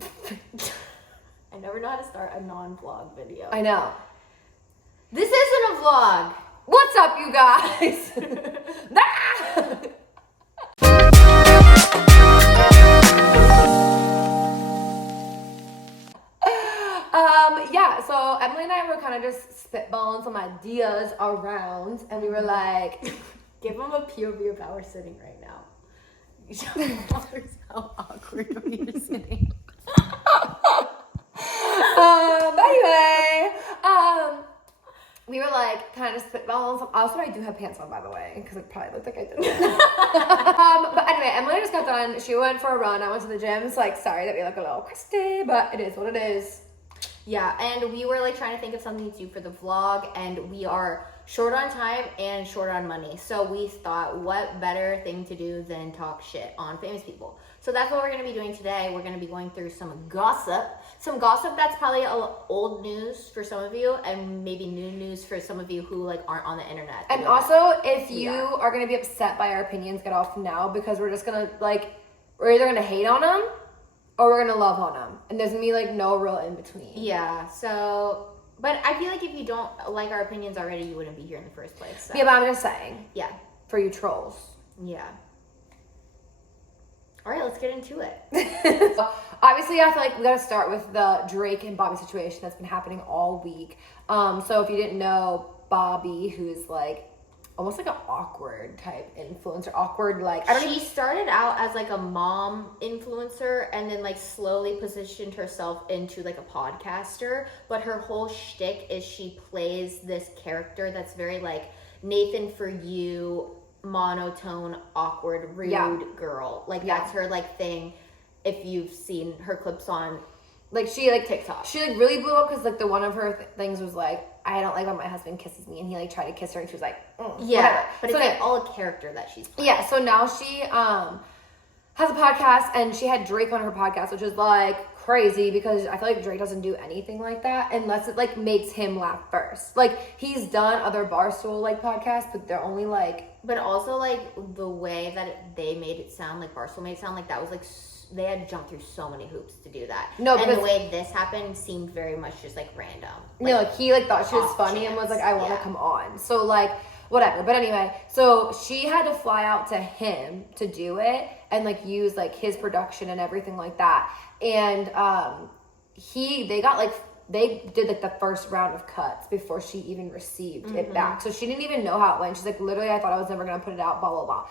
I never know how to start a non-vlog video. I know. This isn't a vlog. What's up, you guys? Yeah, so Emily and I were kind of just spitballing some ideas around, and we were like, give them a POV of how we're sitting right now. Show how awkward when you're sitting. Anyway, we were like kind of spitballing some. Also, I do have pants on, by the way, because it probably looked like I didn't. But anyway, Emily just got done. She went for a run. I went to the gym. It's like, sorry that we look a little crusty, but it is what it is. Yeah, and we were like trying to think of something to do for the vlog, and we are short on time and short on money. So we thought, what better thing to do than talk shit on famous people? So that's what we're going to be doing today. We're going to be going through some gossip that's probably old news for some of you, and maybe new news for some of you who like aren't on the internet. And also, if you are going to be upset by our opinions, get off now, because we're just going to we're either going to hate on them or we're going to love on them. And there's going to be like no real in between. Yeah, so... But I feel like if you don't like our opinions already, you wouldn't be here in the first place. So. Yeah, but I'm just saying. Yeah. For you trolls. Yeah. All right, let's get into it. Obviously, I feel like we got to start with the Drake and Bobby situation that's been happening all week. So if you didn't know, Bobby, who's like almost like an awkward type influencer, She started out as like a mom influencer and then like slowly positioned herself into like a podcaster. But her whole shtick is she plays this character that's very like Nathan for you, monotone, awkward, rude girl. Like that's her like thing. If you've seen her clips on TikTok, she like really blew up because like the one of her things was like, I don't like when my husband kisses me, and he like tried to kiss her, and she was like, whatever. But it's like all a character that she's playing. Yeah, so now she has a podcast, and she had Drake on her podcast, which is like crazy because I feel like Drake doesn't do anything like that unless it like makes him laugh first. Like he's done other Barstool like podcasts, but they're only like. But also like the way that they made it sound, like Barstool made it sound like that was like. They had to jump through so many hoops to do that. No, and the way this happened seemed very much just like random. No, like he like thought she was funny and was like, I want to come on. So like whatever. But anyway, so she had to fly out to him to do it and like use like his production and everything like that. And they did like the first round of cuts before she even received it back. So she didn't even know how it went. She's like, literally, I thought I was never gonna put it out. Blah blah blah.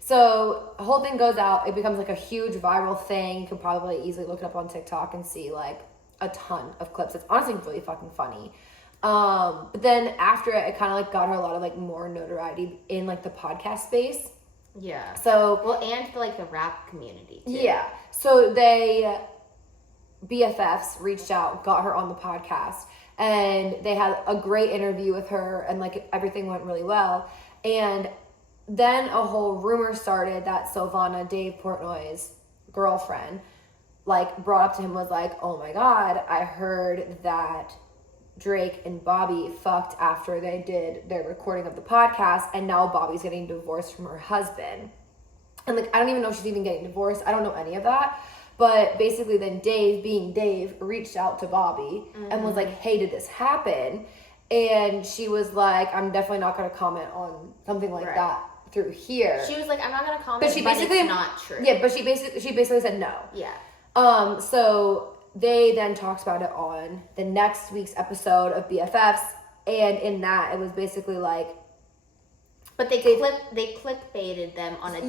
So the whole thing goes out. It becomes like a huge viral thing. You can probably easily look it up on TikTok and see like a ton of clips. It's honestly really fucking funny. But then after it kind of like got her a lot of like more notoriety in like the podcast space. Yeah. So and for like the rap community too. Yeah. So they BFFs reached out, got her on the podcast, and they had a great interview with her, and like everything went really well. And then a whole rumor started that Silvana, Dave Portnoy's girlfriend, like brought up to him, was like, oh my God, I heard that Drake and Bobby fucked after they did their recording of the podcast, and now Bobby's getting divorced from her husband. And like, I don't even know if she's even getting divorced. I don't know any of that. But basically then Dave, being Dave, reached out to Bobby and was like, hey, did this happen? And she was like, I'm definitely not going to comment on something like that through here. She was like, I'm not going to comment, but it's not true. Yeah, but she basically said no. Yeah. So they then talked about it on the next week's episode of BFFs, and in that it was basically like, but they clickbaited them on a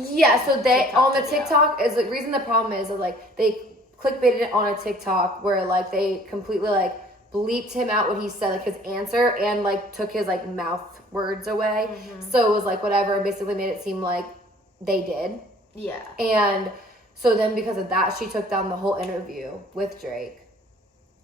so they TikTok on the TikTok is the reason. The problem is that like they clickbaited it on a TikTok where like they completely like bleeped him out what he said, like his answer, and like took his like mouth words away. So it was like whatever, and basically made it seem like they did. Yeah. And so then because of that, she took down the whole interview with Drake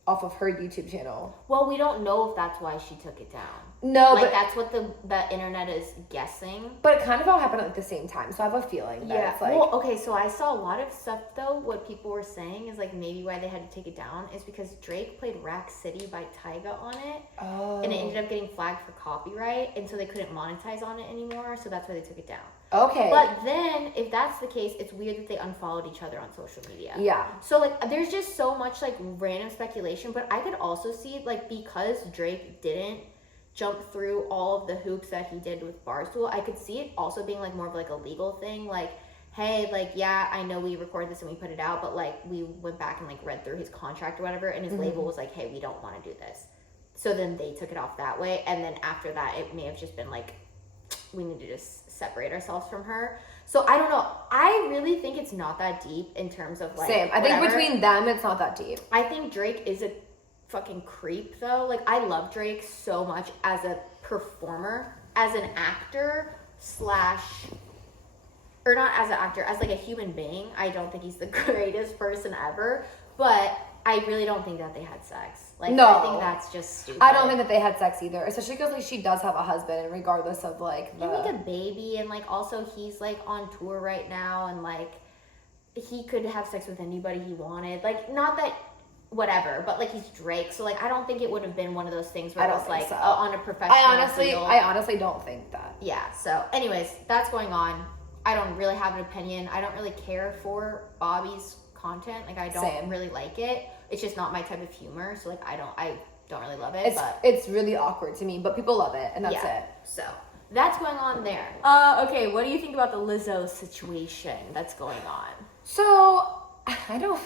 off of her YouTube channel. Well, we don't know if that's why she took it down. No, like, but that's what the internet is guessing. But it kind of all happened at the same time, so I have a feeling that it's like... Well, okay, so I saw a lot of stuff, though. What people were saying is, like, maybe why they had to take it down is because Drake played Rack City by Tyga on it. Oh. And it ended up getting flagged for copyright, and so they couldn't monetize on it anymore, so that's why they took it down. Okay. But then, if that's the case, it's weird that they unfollowed each other on social media. Yeah. So, like, there's just so much, like, random speculation. But I could also see, like, because Drake didn't jump through all of the hoops that he did with Barstool, I could see it also being, like, more of, like, a legal thing. Like, hey, like, yeah, I know we recorded this and we put it out, but, like, we went back and, like, read through his contract or whatever, and his label was like, hey, we don't want to do this. So then they took it off that way, and then after that, it may have just been, like, we need to just separate ourselves from her. So I don't know. I really think it's not that deep in terms of, like, Same. I think between them, it's not that deep. I think Drake is a fucking creep, though. Like, I love Drake so much as a performer, as an actor / or not as an actor, as, like, a human being. I don't think he's the greatest person ever, but I really don't think that they had sex. Like, no. I think that's just stupid. I don't think that they had sex either, especially because, like, she does have a husband, and regardless of, like, and, like, a baby, and, like, also he's, like, on tour right now, and, like, he could have sex with anybody he wanted. Like, not that whatever, but, like, he's Drake, so, like, I don't think it would have been one of those things where it was, like, on a professional field. I honestly don't think that. Yeah, so, anyways, that's going on. I don't really have an opinion. I don't really care for Bobby's content. Like, I don't really like it. It's just not my type of humor, so, like, I don't really love it. It's really awkward to me, but people love it, and that's it. So, that's going on there. Okay, what do you think about the Lizzo situation that's going on? So, I don't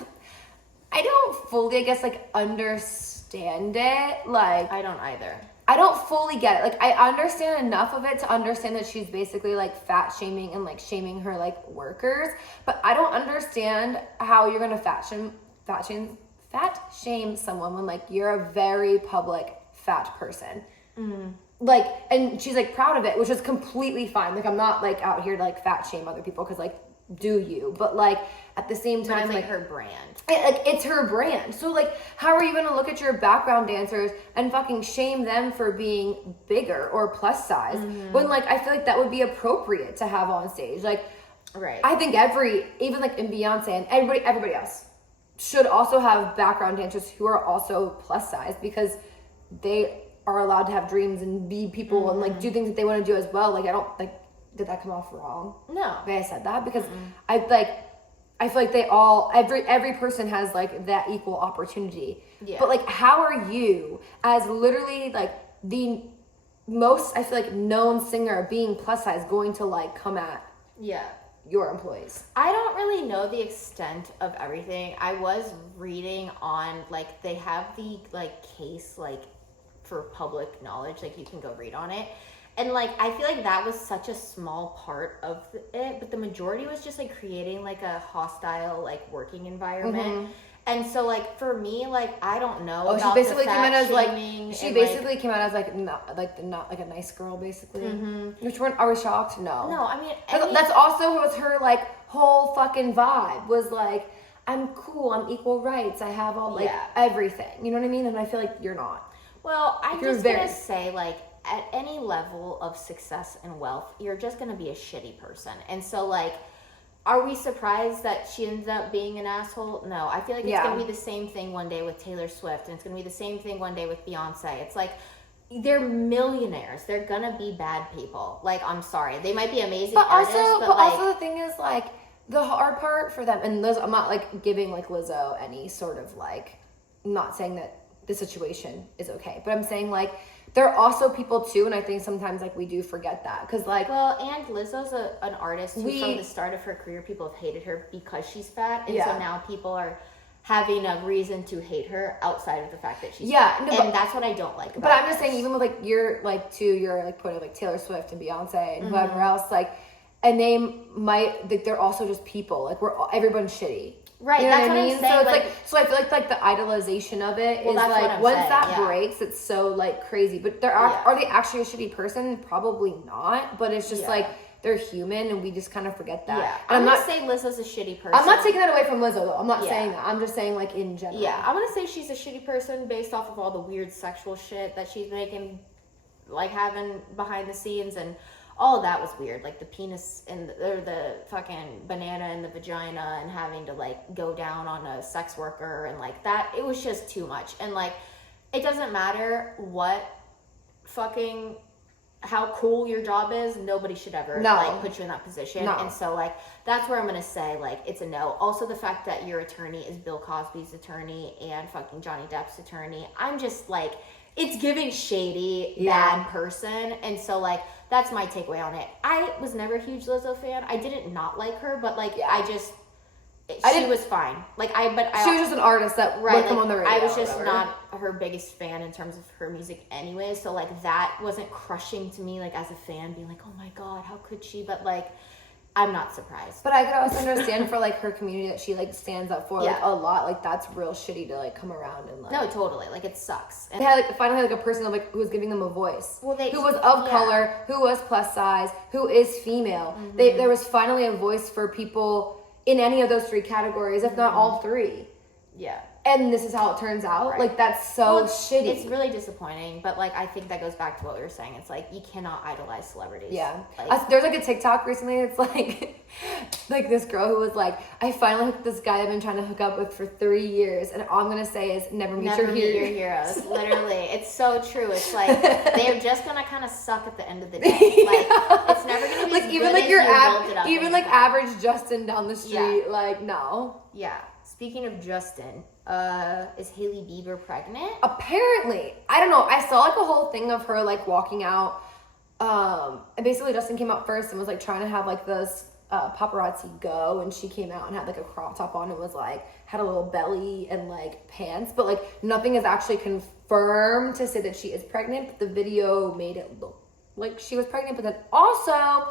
fully, I guess, like, understand it. Like, I don't either. I don't fully get it. Like, I understand enough of it to understand that she's basically, like, fat shaming and, like, shaming her, like, workers. But I don't understand how you're gonna fat shame someone when, like, you're a very public fat person. Mm-hmm. Like, and she's, like, proud of it, which is completely fine. Like, I'm not, like, out here to, like, fat shame other people because, like, do you? But, like, at the same time, it's, like, her brand. It's her brand. So, like, how are you going to look at your background dancers and fucking shame them for being bigger or plus size when, like, I feel like that would be appropriate to have on stage? Like, right. I think even, like, in Beyonce and everybody else should also have background dancers who are also plus size because they are allowed to have dreams and be people and, like, do things that they want to do as well. Like, I don't, like, did that come off wrong? No. The way I said that? Because I feel like they all, every person has, like, that equal opportunity. Yeah. But, like, how are you, as literally, like, the most, I feel like, known singer being plus size, going to, like, come at your employees? I don't really know the extent of everything. I was reading on, like, they have the, like, case, like, for public knowledge. Like, you can go read on it. And, like, I feel like that was such a small part of it, but the majority was just, like, creating, like, a hostile, like, working environment. And so, like, for me, like, I don't know about she basically the came out as, like, came out as, like, not like a nice girl, basically. Which are we shocked? No. No, I mean... That's also was her, like, whole fucking vibe, was, like, I'm cool, I'm equal rights, I have all, like, everything. You know what I mean? And I feel like you're not. Well, I'm just gonna say, like, at any level of success and wealth, you're just going to be a shitty person. And so, like, are we surprised that she ends up being an asshole? No. I feel like it's going to be the same thing one day with Taylor Swift, and it's going to be the same thing one day with Beyonce. It's like, they're millionaires. They're going to be bad people. Like, I'm sorry. They might be amazing artists, but also the thing is, like, the hard part for them, and Liz, I'm not, like, giving, like, Lizzo any sort of, like, I'm not saying that the situation is okay, but I'm saying, like, there are also people too, and I think sometimes, like, we do forget that, because, like... Well, and Lizzo's an artist who, from the start of her career, people have hated her because she's fat, and so now people are having a reason to hate her outside of the fact that she's fat. And that's what I don't like about But I'm just saying, even with, like, you're, like, putting, like, Taylor Swift and Beyonce and whoever else, like, and they might, like, they're also just people. Like, everyone's shitty. Right, you know that's what I mean? I'm saying. So it's like, so I feel like the idolization of it is like, once that breaks, it's so, like, crazy. But are they actually a shitty person? Probably not. But it's just like, they're human, and we just kind of forget that. Yeah, and I'm not saying Lizzo's a shitty person. I'm not taking that away from Lizzo, though. I'm not saying that. I'm just saying, like, in general. Yeah, I'm gonna say she's a shitty person based off of all the weird sexual shit that she's making, like, having behind the scenes, and all of that was weird. Like, the penis and the fucking banana in the vagina, and having to, like, go down on a sex worker, and, like, that, it was just too much. And, like, it doesn't matter what fucking how cool your job is, nobody should ever like put you in that position. And so like that's where I'm gonna say like it's a no. Also the fact that your attorney is Bill Cosby's attorney and fucking Johnny Depp's attorney, I'm just like, it's giving shady, bad person. And so like that's my takeaway on it. I was never a huge Lizzo fan. I didn't not like her, but like she was fine. Like she was just an artist that would come on the radio. I was just not her biggest fan in terms of her music anyway. So like that wasn't crushing to me like as a fan, being like, oh my god, how could she? But like I'm not surprised. But I could also understand for like her community that she like stands up for like a lot. Like that's real shitty to like come around and like. No, totally. Like it sucks. And they had like finally like a person like who was giving them a voice. Well, who was of color, who was plus size, who is female. Mm-hmm. There was finally a voice for people in any of those three categories, if not all three. Yeah. And this is how it turns out. Right. Like that's so shitty. It's really disappointing, but like I think that goes back to what we were saying. It's like you cannot idolize celebrities. Yeah. Like, there's like a TikTok recently. It's like this girl who was like, I finally hooked this guy I've been trying to hook up with for 3 years, and all I'm gonna say is never meet your heroes. Literally, it's so true. It's like they're just gonna kind of suck at the end of the day. Like it's never gonna be like as even good like as your you build it up even like average Justin down the street. Yeah. Like no. Yeah. Speaking of Justin, is Hailey Bieber pregnant? Apparently. I don't know. I saw like a whole thing of her like walking out. And basically Justin came out first and was like trying to have like this paparazzi go, and she came out and had like a crop top on and was like had a little belly and like pants, but like nothing is actually confirmed to say that she is pregnant, but the video made it look like she was pregnant. But then also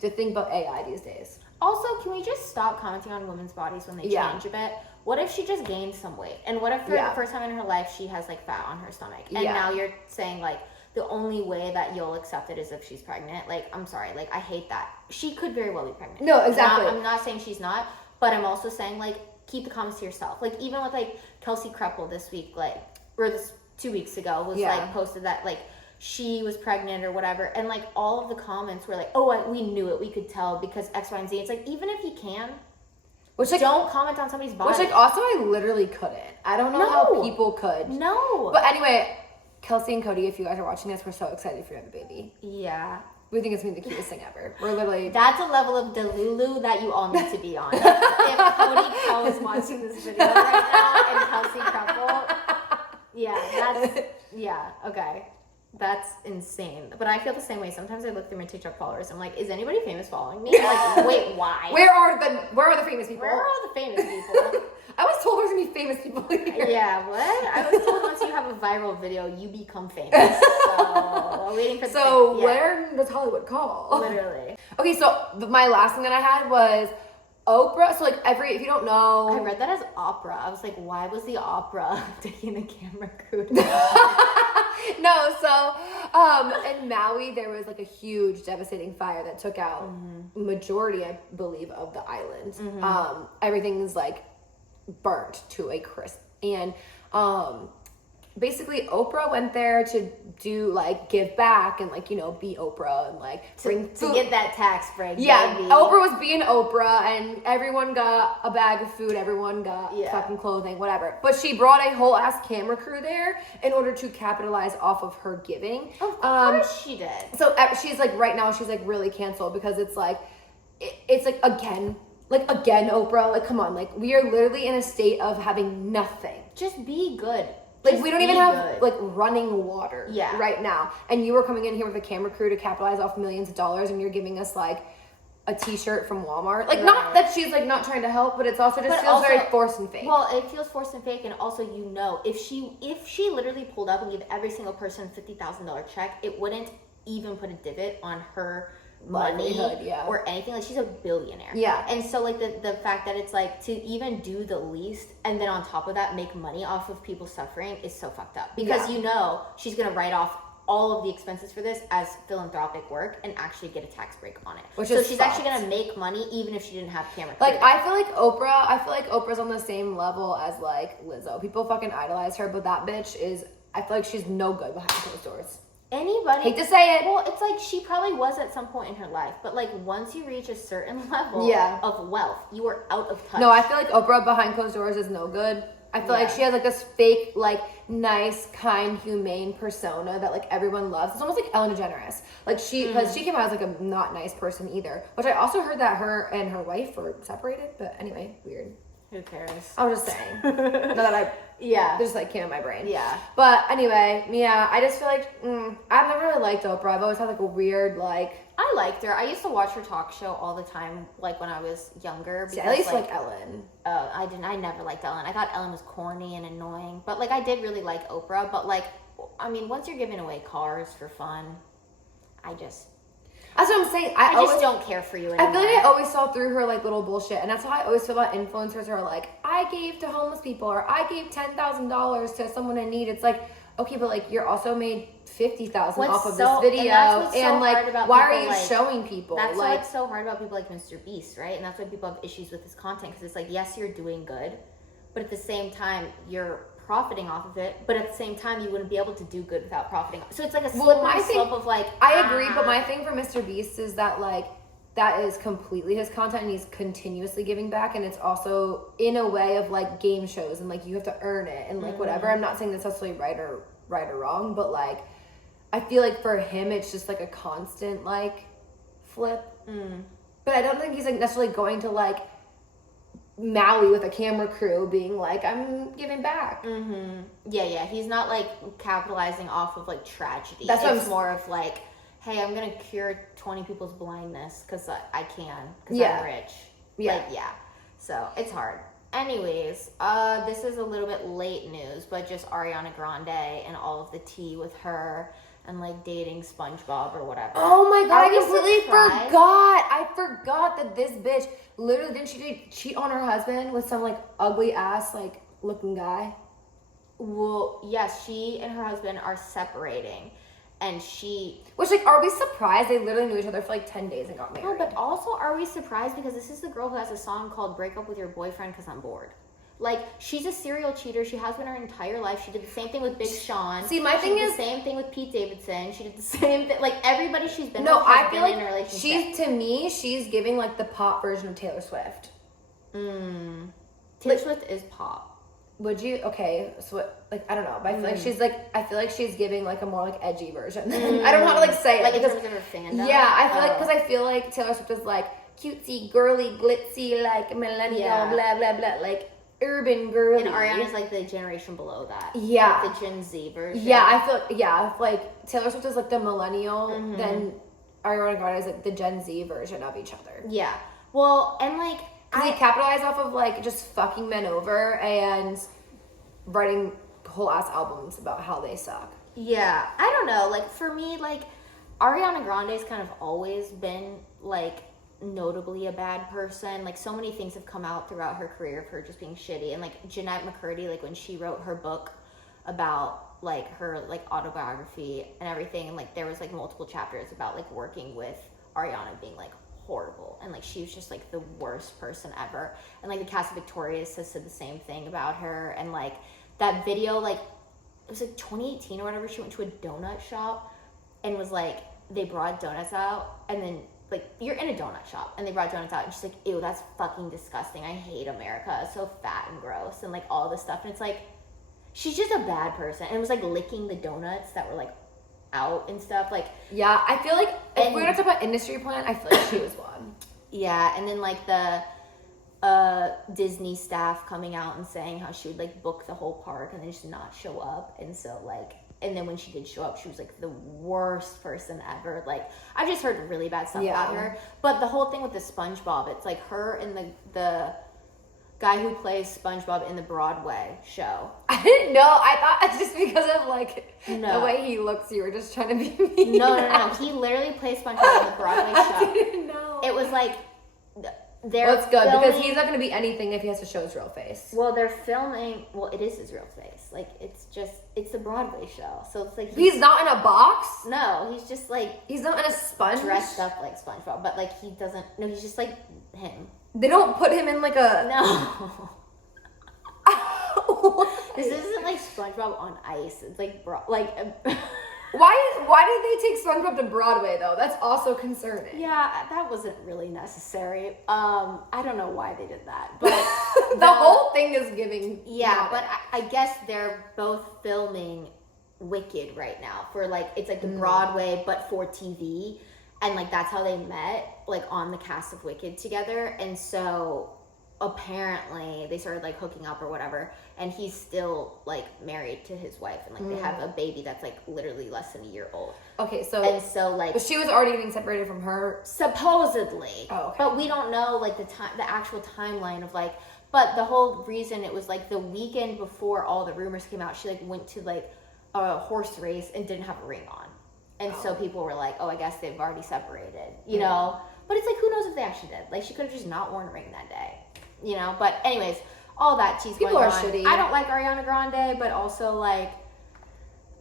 to think about AI these days. Also, can we just stop commenting on women's bodies when they change a bit? What if she just gained some weight? And what if for the first time in her life she has like fat on her stomach? And now you're saying like the only way that you'll accept it is if she's pregnant. Like, I'm sorry, like I hate that. She could very well be pregnant. No, exactly. I'm not saying she's not, but I'm also saying like keep the comments to yourself. Like even with like Kelsey Kreppel this week, like or this 2 weeks ago was like posted that like she was pregnant or whatever, and like all of the comments were like, oh, we knew it, we could tell because X, Y, and Z. It's like even if you can, which like don't comment on somebody's body. Which like also I literally couldn't. I don't know how people could. No. But anyway, Kelsey and Cody, if you guys are watching this, we're so excited for you to have a baby. Yeah. We think it's gonna be the cutest thing ever. We're literally that's a level of Delulu that you all need to be on. If Cody Kell is watching this video right now and Kelsey Kreppel, okay. That's insane. But I feel the same way. Sometimes I look through my TikTok followers. I'm like, is anybody famous following me? Like, wait, why? Where are the famous people? Where are all the famous people? I was told there's gonna be famous people here. Yeah, what? I was told once you have a viral video, you become famous. So, waiting for the where does Hollywood call? Literally. Okay, so my last thing that I had was Oprah. So like if you don't know, I read that as opera. I was like, why was the opera taking the camera crew? No, so in Maui there was like a huge devastating fire that took out majority, I believe, of the island. Everything's like burnt to a crisp, and basically Oprah went there to do like give back and like, you know, be Oprah and like bring to get that tax break. Yeah, baby. Oprah was being Oprah, and everyone got a bag of food, everyone got fucking clothing, whatever. But she brought a whole ass camera crew there in order to capitalize off of her giving. Of course she did. So she's like right now she's like really canceled because it's like it's like again Oprah, like come on, like we are literally in a state of having nothing. Just be good. Like, we don't even have, like, running water right now. And you were coming in here with a camera crew to capitalize off millions of dollars, and you're giving us, like, a t-shirt from Walmart. Like, not that she's, like, not trying to help, but it's also just feels very forced and fake. Well, it feels forced and fake, and also, you know, if she literally pulled up and gave every single person a $50,000 check, it wouldn't even put a divot on her money or anything. Like, she's a billionaire. Yeah. And so like the fact that it's like to even do the least and then on top of that make money off of people suffering is so fucked up, because you know she's gonna write off all of the expenses for this as philanthropic work and actually get a tax break on it. So she's actually gonna make money even if she didn't have camera crew. Like I feel like Oprah's on the same level as like Lizzo. People fucking idolize her, but that bitch is, I feel like she's no good behind closed doors. Anybody, hate to say it. Well, it's like she probably was at some point in her life, but like once you reach a certain level of wealth, you are out of touch. No, I feel like Oprah behind closed doors is no good. I feel like she has like this fake, like nice, kind, humane persona that like everyone loves. It's almost like Ellen DeGeneres. Like because she came out as like a not nice person either. Which I also heard that her and her wife were separated. But anyway, weird. Who cares? I was just saying. Not that I just like came in my brain. Yeah. But anyway, yeah, I just feel like I've never really liked Oprah. I've always had like a weird like. I liked her. I used to watch her talk show all the time, like when I was younger. Because, at least like Ellen. I didn't. I never liked Ellen. I thought Ellen was corny and annoying. But like I did really like Oprah. But like, I mean, once you're giving away cars for fun, that's what I'm saying. I just don't care for you anymore. I feel like I always saw through her like little bullshit, and that's how I always feel about influencers who are like, I gave to homeless people, or I gave $10,000 to someone in need. It's like, okay, but like you're also made $50,000 off of this video, and like, why are you showing people? That's like, what's so hard about people like Mr. Beast, right? And that's why people have issues with his content, because it's like, yes, you're doing good, but at the same time, you're profiting off of it, but at the same time you wouldn't be able to do good without profiting. So it's like a slippery slope of like I agree, but my thing for Mr. Beast is that like that is completely his content and he's continuously giving back, and it's also in a way of like game shows and like you have to earn it and like whatever. I'm not saying that's necessarily right or wrong, but like I feel like for him it's just like a constant like flip. But I don't think he's like necessarily going to like Maui with a camera crew being like, I'm giving back. Yeah, he's not like capitalizing off of like tragedy. That's it's more of like, hey, I'm gonna cure 20 people's blindness because I can, because I'm rich. So it's hard. Anyways, this is a little bit late news, but just Ariana Grande and all of the tea with her and like dating SpongeBob or whatever. Oh my god, I completely forgot. I forgot that this bitch literally didn't she cheat on her husband with some like ugly ass like looking guy? Well, yes, she and her husband are separating. And which, like, are we surprised? They literally knew each other for like 10 days and got married. No, but also, are we surprised? Because this is the girl who has a song called Break Up With Your Boyfriend Because I'm Bored. Like, she's a serial cheater. She has been her entire life. She did the same thing with Big Sean. See, my thing is the same thing with Pete Davidson. She did the same thing. Like, everybody she's been with has I feel been like in a relationship. To me, she's giving, like, the pop version of Taylor Swift. Taylor Swift is pop. Would you? Okay, so what, like, I don't know, but I feel like she's giving like a more like edgy version. I don't know how to like say it. Like in terms of her fandom? Yeah, I feel like, because I feel like Taylor Swift is like cutesy, girly, glitzy, like millennial, blah, blah, blah, like urban girly. And Ariana's like the generation below that. Yeah. Like the Gen Z version. Yeah, I feel like Taylor Swift is like the millennial, then Ariana Grande is like the Gen Z version of each other. Yeah. Well, and like, they capitalize off of like just fucking men over and writing whole ass albums about how they suck. Yeah, I don't know. Like for me, like Ariana Grande's kind of always been like notably a bad person. Like so many things have come out throughout her career of her just being shitty. And like Jeanette McCurdy, like when she wrote her book about like her like autobiography and everything, and like there was like multiple chapters about like working with Ariana being like horrible, and like she was just like the worst person ever. And like the cast of Victorious has said the same thing about her. And like that video, like it was like 2018 or whatever, she went to a donut shop and was like, they brought donuts out, and then like you're in a donut shop and they brought donuts out and she's like, ew, that's fucking disgusting, I hate America, it's so fat and gross and like all this stuff. And it's like, she's just a bad person. And it was like licking the donuts that were like out and stuff. Like, yeah, I feel like if we're gonna talk about industry plan, I feel like she was one. Yeah, and then like the Disney staff coming out and saying how she would like book the whole park and then just not show up. And so like, and then when she did show up, she was like the worst person ever. Like, I've just heard really bad stuff about her. But the whole thing with the SpongeBob, it's like her and the guy who plays SpongeBob in the Broadway show. I didn't know. I thought just because of like the way he looks, you were just trying to be mean. No. He literally plays SpongeBob in the Broadway show. I didn't know. It was like it's good because he's not going to be anything if he has to show his real face. Well, they're filming. Well, it is his real face. Like it's a Broadway show, so it's like he's not in a box. No, he's just like he's not in a sponge dressed up like SpongeBob, but like he doesn't. No, he's just like him. They don't put him in like a no. This isn't like SpongeBob on ice. It's like Why did they take SpongeBob to Broadway though? That's also concerning. Yeah, that wasn't really necessary. I don't know why they did that, but the whole thing is giving. Yeah, but I guess they're both filming Wicked right now for like it's like the Broadway but for TV, and like that's how they met, like on the cast of Wicked together, and so apparently they started like hooking up or whatever, and he's still like married to his wife, and like they have a baby that's like literally less than a year old. Okay, so like but she was already getting separated from her supposedly. Oh, okay. But we don't know like the actual timeline of like. But the whole reason it was like the weekend before all the rumors came out, she like went to like a horse race and didn't have a ring on, and so people were like, oh, I guess they've already separated, you know. But it's like, who knows if they actually did? Like, she could have just not worn a ring that day, you know. But anyways, all that cheese people going are on. shitty. I don't like Ariana Grande, but also like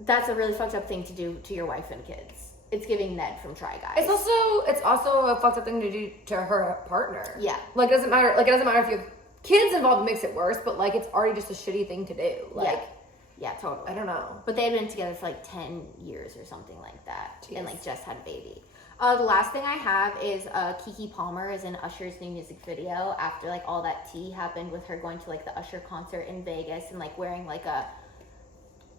that's a really fucked up thing to do to your wife and kids. It's giving Ned from Try Guys. It's also a fucked up thing to do to her partner. Yeah. Like, it doesn't matter if you have kids involved, it makes it worse, but like it's already just a shitty thing to do. Like, yeah, totally. I don't know. But they've been together for like 10 years or something like that. Jeez. And like just had a baby. The last thing I have is Keke Palmer is in Usher's new music video after like all that tea happened with her going to like the Usher concert in Vegas and like wearing like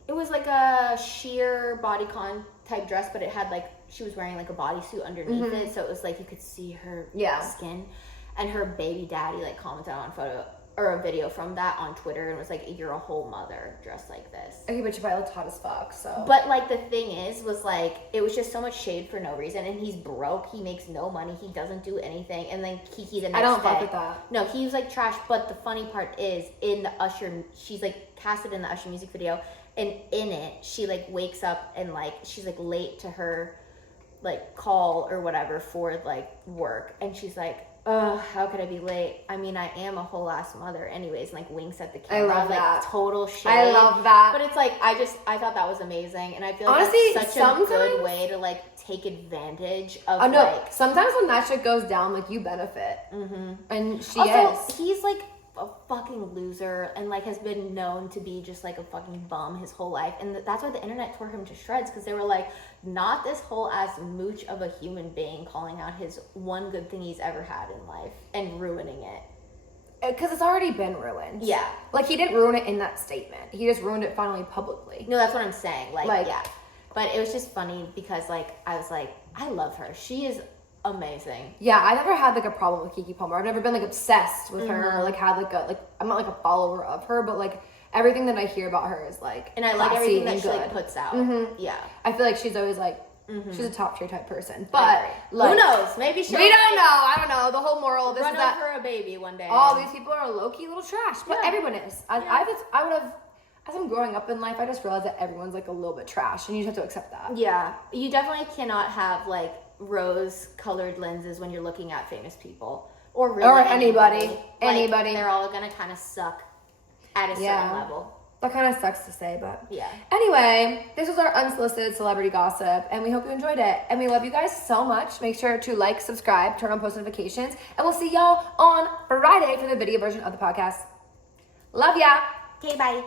it was like a sheer bodycon type dress, but it had like, she was wearing like a bodysuit underneath it. So it was like you could see her skin. And her baby daddy like commented on a video from that on Twitter and was like, you're a whole mother dressed like this. Okay, but she probably looked hot as fuck, so. But like the thing was like, it was just so much shade for no reason, and he's broke, he makes no money, he doesn't do anything, and then Keke the next day. I don't fuck with that. No, he was like trash, but the funny part is, in the Usher, she's like casted in the Usher music video, and in it, she like wakes up and like, she's like late to her like call or whatever for like work, and she's like, how could I be late? I mean, I am a whole ass mother anyways, and like winks at the camera. I love like that. Total shit. I love that. But it's like, I thought that was amazing, and I feel like honestly, that's such a good way to like take advantage of like. Sometimes when that shit goes down, like you benefit. Mm-hmm. And she also, is. He's like a fucking loser and like has been known to be just like a fucking bum his whole life, and that's why the internet tore him to shreds, because they were like, not this whole ass mooch of a human being calling out his one good thing he's ever had in life and ruining it. Because it's already been ruined. Yeah. Like, he didn't ruin it in that statement. He just ruined it finally publicly. No, that's what I'm saying. Like yeah. But it was just funny because like I was like, I love her. She is amazing. Yeah, I never had like a problem with Keke Palmer. I've never been like obsessed with her or like had like I'm not like a follower of her, but like everything that I hear about her is like, and I like everything that she like puts out. Mm-hmm. Yeah, I feel like she's always like she's a top tier type person. But like, who knows? Maybe we don't know. I don't know. The whole moral of this run is that over a baby one day. All these people are low key little trash, but everyone is. I would have. As I'm growing up in life, I just realized that everyone's like a little bit trash, and you just have to accept that. Yeah, you definitely cannot have like rose-colored lenses when you're looking at famous people or really or anybody. Like, they're all gonna kind of suck at a certain level. That kind of sucks to say, but yeah. Anyway, this was our unsolicited celebrity gossip, and we hope you enjoyed it. And we love you guys so much. Make sure to like, subscribe, turn on post notifications, and we'll see y'all on Friday for the video version of the podcast. Love ya. Okay, bye.